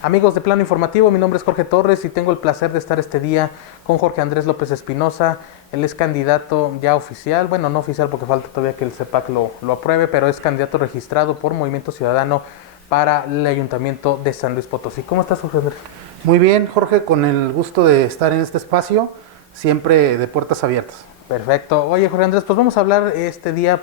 Amigos de Plano Informativo, mi nombre es Jorge Torres y tengo el placer de estar este día con Jorge Andrés López Espinosa. Él es candidato ya oficial, bueno, no oficial porque falta todavía que el CEPAC lo apruebe, pero es candidato registrado por Movimiento Ciudadano para el Ayuntamiento de San Luis Potosí. ¿Cómo estás, Jorge Andrés? Muy bien, Jorge, con el gusto de estar en este espacio, siempre de puertas abiertas. Perfecto. Oye, Jorge Andrés, pues vamos a hablar este día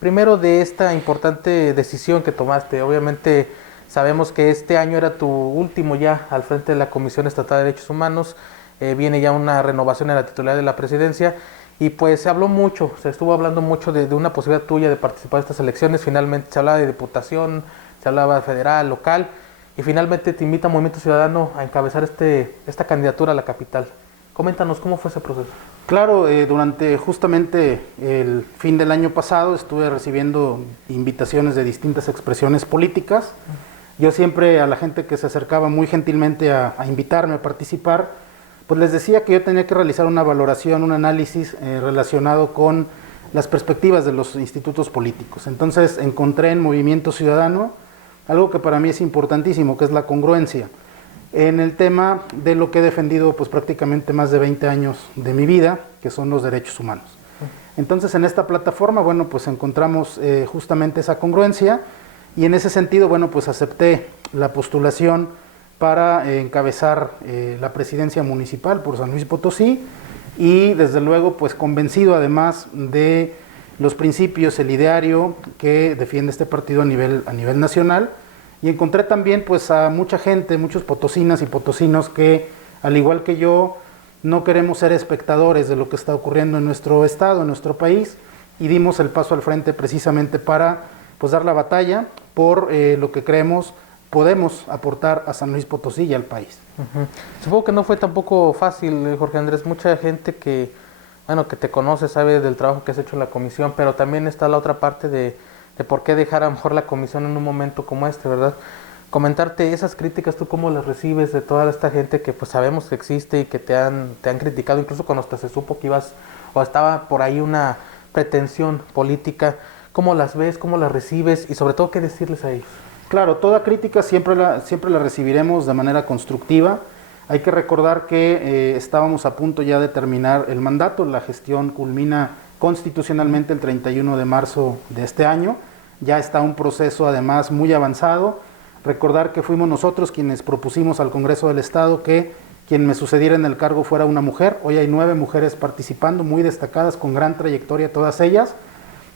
primero de esta importante decisión que tomaste. Obviamente sabemos que este año era tu último ya al frente de la Comisión Estatal de Derechos Humanos. Viene ya una renovación en la titularidad de la presidencia y pues se habló mucho, se estuvo hablando mucho de una posibilidad tuya de participar en estas elecciones. Finalmente se hablaba de diputación, se hablaba de federal, local y finalmente te invita Movimiento Ciudadano a encabezar esta candidatura a la capital. Coméntanos cómo fue ese proceso. Claro, durante justamente el fin del año pasado estuve recibiendo invitaciones de distintas expresiones políticas. Yo siempre a la gente que se acercaba muy gentilmente a invitarme a participar, pues les decía que yo tenía que realizar una valoración, un análisis relacionado con las perspectivas de los institutos políticos. Entonces encontré en Movimiento Ciudadano algo que para mí es importantísimo, que es la congruencia en el tema de lo que he defendido pues prácticamente más de 20 años de mi vida, que son los derechos humanos. Entonces en esta plataforma, bueno, pues encontramos justamente esa congruencia y en ese sentido, bueno, pues acepté la postulación para encabezar la presidencia municipal por San Luis Potosí y desde luego pues convencido además de los principios, el ideario que defiende este partido a nivel nacional. Y encontré también pues a mucha gente, muchos potosinas y potosinos que, al igual que yo, no queremos ser espectadores de lo que está ocurriendo en nuestro estado, en nuestro país, y dimos el paso al frente precisamente para pues dar la batalla por lo que creemos podemos aportar a San Luis Potosí y al país. Supongo que no fue tampoco fácil, Jorge Andrés. Mucha gente que te conoce sabe del trabajo que has hecho en la comisión, pero también está la otra parte de por qué dejar a lo mejor la comisión en un momento como este, ¿verdad? Comentarte esas críticas, ¿tú cómo las recibes de toda esta gente que pues sabemos que existe y que te han criticado, incluso cuando hasta se supo que ibas o estaba por ahí una pretensión política? ¿Cómo las ves, cómo las recibes y sobre todo qué decirles a ellos? Claro, toda crítica siempre la recibiremos de manera constructiva. Hay que recordar que estábamos a punto ya de terminar el mandato, la gestión culmina constitucionalmente el 31 de marzo de este año, ya está un proceso además muy avanzado. Recordar que fuimos nosotros quienes propusimos al Congreso del Estado que quien me sucediera en el cargo fuera una mujer. Hoy hay 9 mujeres participando, muy destacadas, con gran trayectoria todas ellas,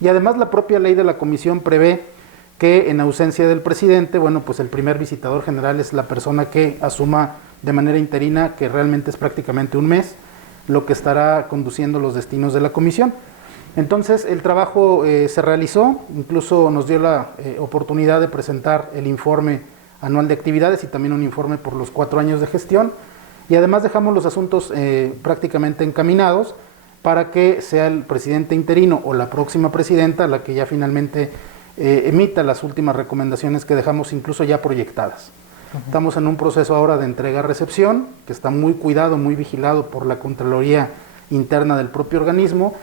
y además la propia ley de la comisión prevé que en ausencia del presidente, bueno, pues el primer visitador general es la persona que asuma de manera interina, que realmente es prácticamente un mes, lo que estará conduciendo los destinos de la comisión. Entonces el trabajo se realizó, incluso nos dio la oportunidad de presentar el informe anual de actividades y también un informe por los 4 años de gestión, y además dejamos los asuntos prácticamente encaminados para que sea el presidente interino o la próxima presidenta la que ya finalmente emita las últimas recomendaciones que dejamos incluso ya proyectadas. Estamos en un proceso ahora de entrega-recepción, que está muy cuidado, muy vigilado por la Contraloría Interna del propio organismo.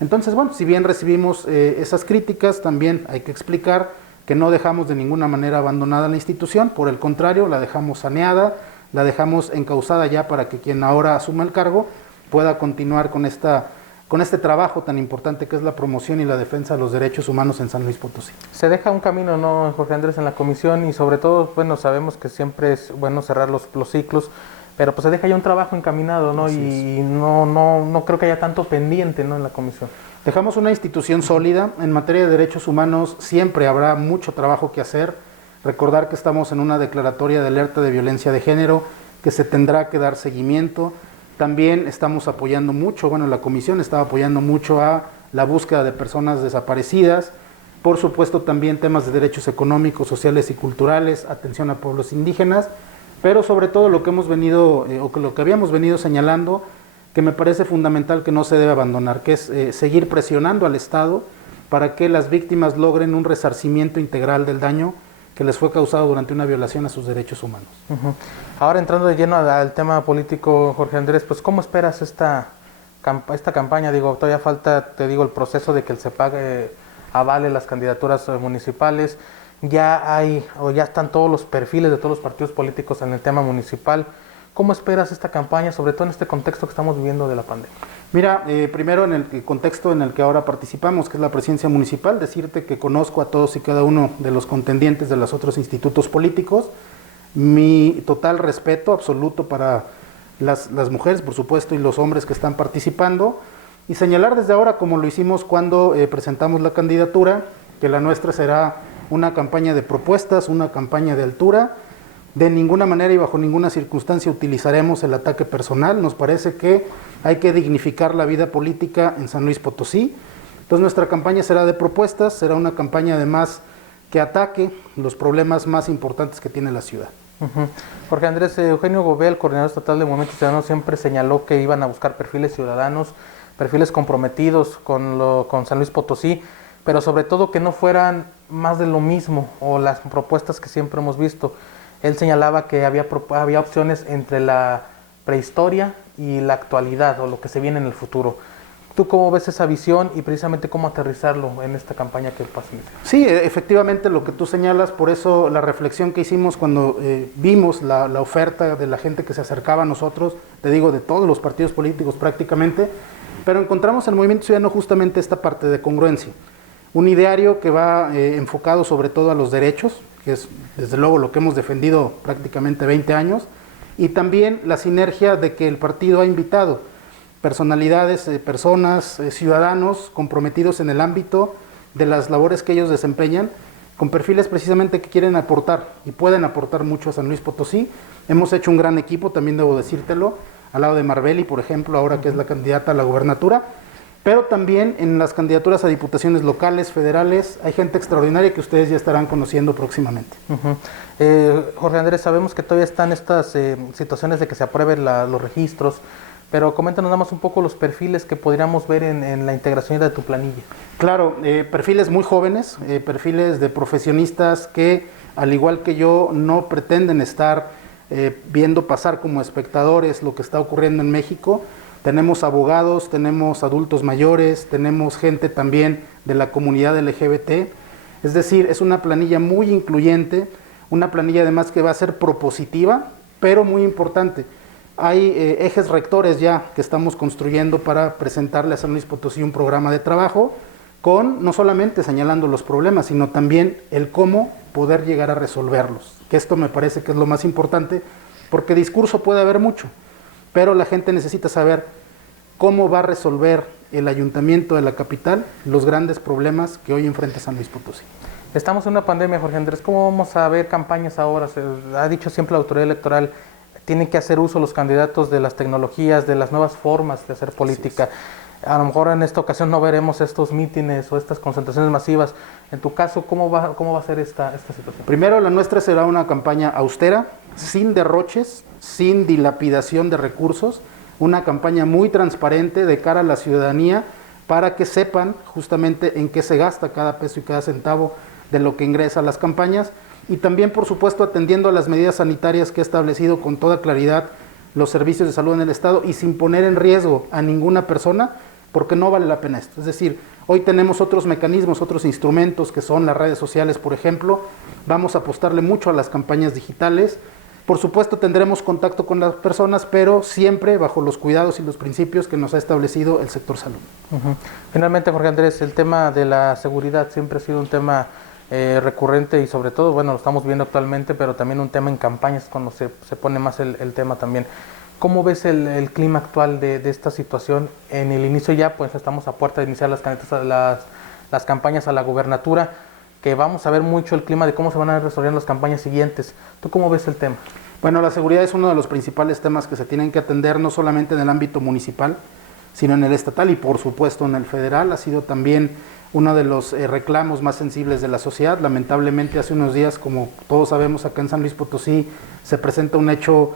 Entonces, bueno, si bien recibimos esas críticas, también hay que explicar que no dejamos de ninguna manera abandonada la institución, por el contrario, la dejamos saneada, la dejamos encauzada ya para que quien ahora asuma el cargo pueda continuar con este trabajo tan importante que es la promoción y la defensa de los derechos humanos en San Luis Potosí. Se deja un camino, ¿no, Jorge Andrés, en la comisión? Y sobre todo, bueno, sabemos que siempre es bueno cerrar los ciclos, pero pues se deja ya un trabajo encaminado, ¿no? Y no creo que haya tanto pendiente, ¿no?, en la comisión. Dejamos una institución sólida. En materia de derechos humanos siempre habrá mucho trabajo que hacer. Recordar que estamos en una declaratoria de alerta de violencia de género que se tendrá que dar seguimiento. También estamos apoyando mucho, bueno, la comisión estaba apoyando mucho a la búsqueda de personas desaparecidas. Por supuesto también temas de derechos económicos, sociales y culturales, atención a pueblos indígenas, pero sobre todo lo que hemos venido, lo que habíamos venido señalando, que me parece fundamental que no se debe abandonar, que es seguir presionando al Estado para que las víctimas logren un resarcimiento integral del daño que les fue causado durante una violación a sus derechos humanos. Ahora entrando de lleno al tema político, Jorge Andrés, pues ¿cómo esperas esta campaña? Digo, todavía falta, te digo, el proceso de que el CEPAC avale las candidaturas municipales. ya hay o ya están todos los perfiles de todos los partidos políticos en el tema municipal. ¿Cómo esperas esta campaña, sobre todo en este contexto que estamos viviendo de la pandemia? Mira, primero en el contexto en el que ahora participamos, que es la presidencia municipal, decirte que conozco a todos y cada uno de los contendientes de los otros institutos políticos. Mi total respeto absoluto para las mujeres, por supuesto, y los hombres que están participando. Y señalar desde ahora, como lo hicimos cuando presentamos la candidatura, que la nuestra será una campaña de propuestas, una campaña de altura. De ninguna manera y bajo ninguna circunstancia utilizaremos el ataque personal. Nos parece que hay que dignificar la vida política en San Luis Potosí. Entonces nuestra campaña será de propuestas, será una campaña además que ataque los problemas más importantes que tiene la ciudad. Jorge Andrés, Eugenio Gobea, el coordinador estatal de Movimiento Ciudadano, siempre señaló que iban a buscar perfiles ciudadanos, perfiles comprometidos con San Luis Potosí, pero sobre todo que no fueran más de lo mismo o las propuestas que siempre hemos visto. Él señalaba que había opciones entre la prehistoria y la actualidad o lo que se viene en el futuro. ¿Tú cómo ves esa visión y precisamente cómo aterrizarlo en esta campaña que pasa? Sí, efectivamente lo que tú señalas, por eso la reflexión que hicimos cuando vimos la oferta de la gente que se acercaba a nosotros, te digo, de todos los partidos políticos prácticamente, pero encontramos en el Movimiento Ciudadano justamente esta parte de congruencia. Un ideario que va enfocado sobre todo a los derechos, que es desde luego lo que hemos defendido prácticamente 20 años, y también la sinergia de que el partido ha invitado personalidades, personas, ciudadanos comprometidos en el ámbito de las labores que ellos desempeñan, con perfiles precisamente que quieren aportar y pueden aportar mucho a San Luis Potosí. Hemos hecho un gran equipo, también debo decírtelo, al lado de Marbeli, por ejemplo, ahora que es la candidata a la gubernatura, pero también en las candidaturas a diputaciones locales, federales, hay gente extraordinaria que ustedes ya estarán conociendo próximamente. Jorge Andrés, sabemos que todavía están estas situaciones de que se aprueben los registros, pero coméntanos nada más un poco los perfiles que podríamos ver en la integración de tu planilla. Claro, perfiles muy jóvenes, perfiles de profesionistas que, al igual que yo, no pretenden estar viendo pasar como espectadores lo que está ocurriendo en México. Tenemos abogados, tenemos adultos mayores, tenemos gente también de la comunidad LGBT. Es decir, es una planilla muy incluyente, una planilla además que va a ser propositiva, pero muy importante. Hay ejes rectores ya que estamos construyendo para presentarle a San Luis Potosí un programa de trabajo con no solamente señalando los problemas, sino también el cómo poder llegar a resolverlos. Que esto me parece que es lo más importante, porque discurso puede haber mucho, pero la gente necesita saber cómo va a resolver el ayuntamiento de la capital los grandes problemas que hoy enfrenta San Luis Potosí. Estamos en una pandemia, Jorge Andrés. ¿Cómo vamos a ver campañas ahora? Se ha dicho siempre la autoridad electoral, tienen que hacer uso los candidatos de las tecnologías, de las nuevas formas de hacer política. A lo mejor en esta ocasión no veremos estos mítines o estas concentraciones masivas. En tu caso, ¿cómo va a ser esta situación? Primero, la nuestra será una campaña austera, sin derroches, sin dilapidación de recursos, una campaña muy transparente de cara a la ciudadanía para que sepan justamente en qué se gasta cada peso y cada centavo de lo que ingresa a las campañas, y también, por supuesto, atendiendo a las medidas sanitarias que ha establecido con toda claridad los servicios de salud en el Estado y sin poner en riesgo a ninguna persona, porque no vale la pena esto. Es decir, hoy tenemos otros mecanismos, otros instrumentos que son las redes sociales, por ejemplo. Vamos a apostarle mucho a las campañas digitales. Por supuesto, tendremos contacto con las personas, pero siempre bajo los cuidados y los principios que nos ha establecido el sector salud. Finalmente, Jorge Andrés, el tema de la seguridad siempre ha sido un tema recurrente y sobre todo, bueno, lo estamos viendo actualmente, pero también un tema en campañas cuando se pone más el tema también. ¿Cómo ves el clima actual de esta situación? En el inicio ya, pues estamos a puerta de iniciar las campañas a la gubernatura, que vamos a ver mucho el clima de cómo se van a resolver las campañas siguientes. ¿Tú cómo ves el tema? Bueno, la seguridad es uno de los principales temas que se tienen que atender, no solamente en el ámbito municipal, sino en el estatal y por supuesto en el federal. Ha sido también uno de los reclamos más sensibles de la sociedad. Lamentablemente hace unos días, como todos sabemos, acá en San Luis Potosí se presenta un hecho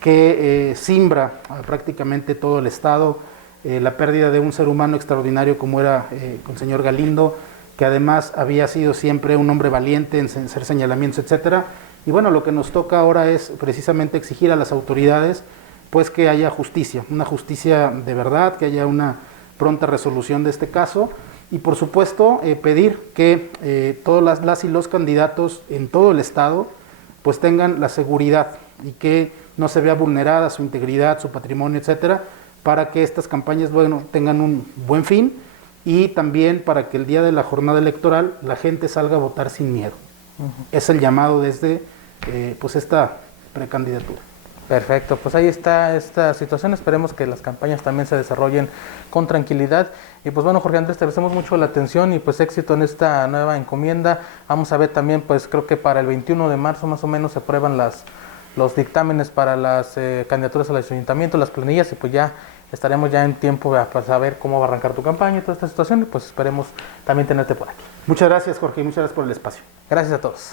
que simbra prácticamente todo el estado, la pérdida de un ser humano extraordinario como era el señor Galindo, que además había sido siempre un hombre valiente en hacer señalamientos, etcétera. Y bueno, lo que nos toca ahora es precisamente exigir a las autoridades pues que haya justicia, una justicia de verdad, que haya una pronta resolución de este caso. y por supuesto pedir que todas las y los candidatos en todo el estado pues tengan la seguridad y que no se vea vulnerada su integridad, su patrimonio, etcétera, para que estas campañas, bueno, tengan un buen fin y también para que el día de la jornada electoral la gente salga a votar sin miedo. Es el llamado desde pues esta precandidatura. Perfecto, pues ahí está esta situación, esperemos que las campañas también se desarrollen con tranquilidad. Y pues bueno, Jorge Andrés, te agradecemos mucho la atención y pues éxito en esta nueva encomienda. Vamos a ver también, pues creo que para el 21 de marzo más o menos se aprueban los dictámenes para las candidaturas al ayuntamiento, las planillas, y pues ya estaremos ya en tiempo para saber cómo va a arrancar tu campaña y toda esta situación, y pues esperemos también tenerte por aquí. Muchas gracias, Jorge, y muchas gracias por el espacio. Gracias a todos.